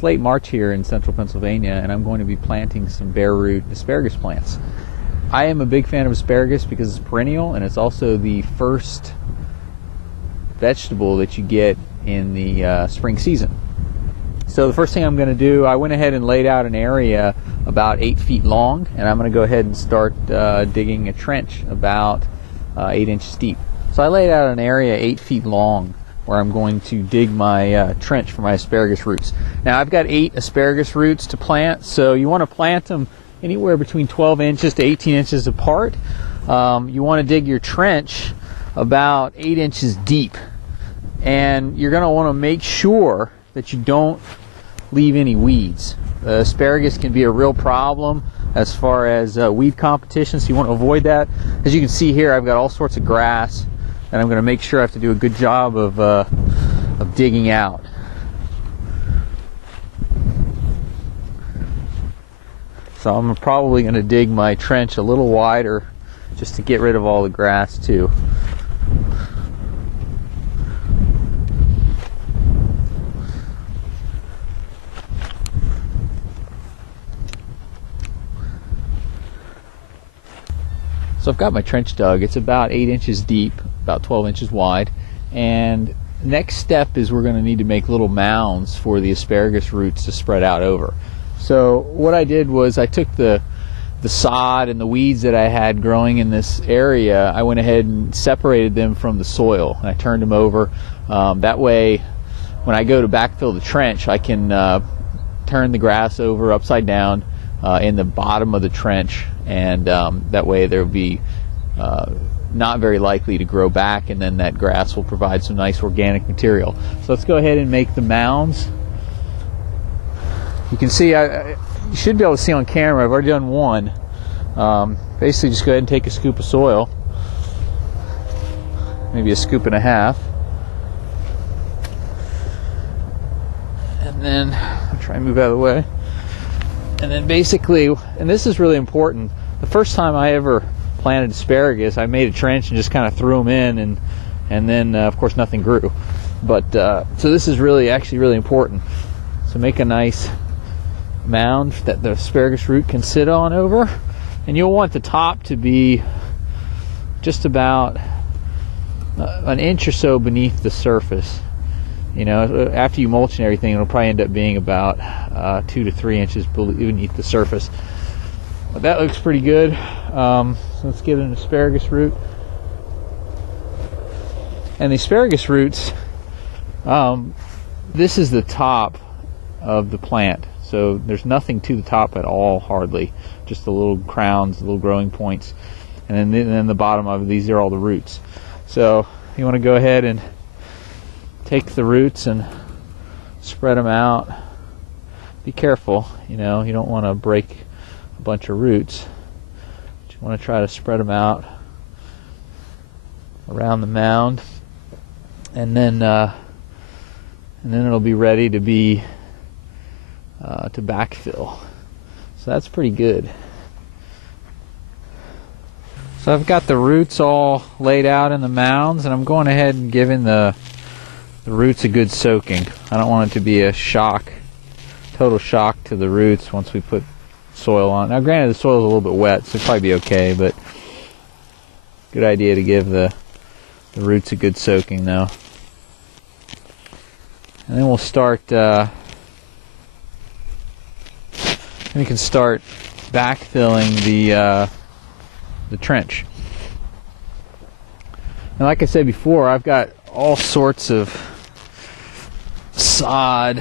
It's late March here in central Pennsylvania, and I'm going to be planting some bare root asparagus plants. I am a big fan of asparagus because it's perennial, and it's also the first vegetable that you get in the spring season. So the first thing I'm going to do, I went ahead and laid out an area about 8 feet long, and I'm going to go ahead and start digging a trench about 8 inches deep. So I laid out an area 8 feet long where I'm going to dig my trench for my asparagus roots. Now I've got 8 asparagus roots to plant, so you want to plant them anywhere between 12 inches to 18 inches apart. You want to dig your trench about 8 inches deep, and you're going to want to make sure that you don't leave any weeds. Asparagus can be a real problem as far as weed competition, so you want to avoid that. As you can see here, I've got all sorts of grass, and I'm going to make sure I have to do a good job of digging out. So I'm probably going to dig my trench a little wider just to get rid of all the grass too. So I've got my trench dug. It's about 8 inches deep, about 12 inches wide, and next step is we're going to need to make little mounds for the asparagus roots to spread out over. So what I did was I took the sod and the weeds that I had growing in this area, I went ahead and separated them from the soil, and I turned them over. That way when I go to backfill the trench, I can turn the grass over upside down in the bottom of the trench, and that way there will be not very likely to grow back, and then that grass will provide some nice organic material. So let's go ahead and make the mounds. You can see, you should be able to see on camera, I've already done one. Basically just go ahead and take a scoop of soil, maybe a scoop and a half, and then I'll try and move out of the way. And then basically, and this is really important, the first time I ever planted asparagus, I made a trench and just kind of threw them in, and then of course nothing grew. But so this is actually really important. So make a nice mound that the asparagus root can sit on over, and you'll want the top to be just about an inch or so beneath the surface. You know, after you mulch and everything, it'll probably end up being about 2 to 3 inches beneath the surface. But that looks pretty good. So let's get an asparagus root. And the asparagus roots, this is the top of the plant. So there's nothing to the top at all, hardly. Just the little crowns, the little growing points. And then the bottom of these are all the roots. So you want to go ahead and take the roots and spread them out. Be careful, you know, you don't want to break a bunch of roots. You want to try to spread them out around the mound, and then it'll be ready to be to backfill. So that's pretty good. So I've got the roots all laid out in the mounds, and I'm going ahead and giving the roots a good soaking. I don't want it to be a total shock to the roots once we put soil on. Now granted, the soil is a little bit wet, so it'll probably be okay, but good idea to give the roots a good soaking though. And then we'll start, we can start backfilling the trench. And like I said before, I've got all sorts of sod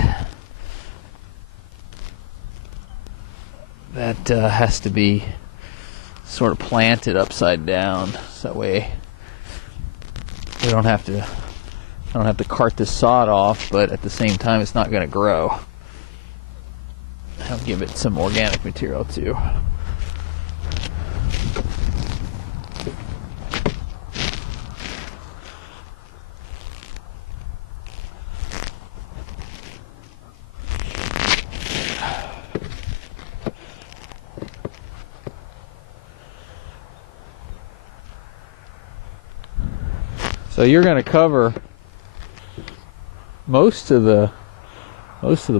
that has to be sort of planted upside down, so that way we don't have to cart this sod off, but at the same time it's not going to grow. I'll give it some organic material too. So you're going to cover most of the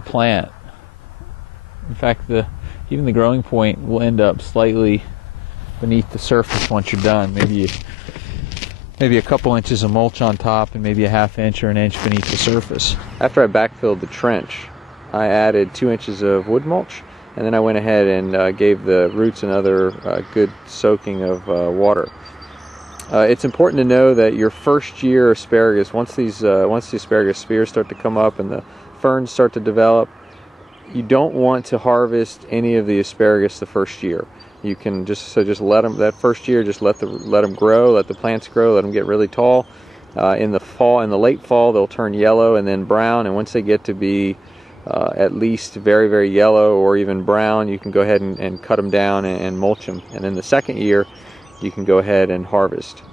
plant In fact, even the growing point will end up slightly beneath the surface once you're done. Maybe a couple inches of mulch on top and maybe a ½ inch or an inch beneath the surface. After I backfilled the trench, I added 2 inches of wood mulch, and then I went ahead and gave the roots another good soaking of water. It's important to know that your first year asparagus, once the asparagus spears start to come up and the ferns start to develop, you don't want to harvest any of the asparagus the first year. You can just let them, that first year, just let them grow, let the plants grow, let them get really tall. In the late fall, they'll turn yellow and then brown, and once they get to be at least very, very yellow or even brown, you can go ahead and cut them down and mulch them. And then the second year, you can go ahead and harvest.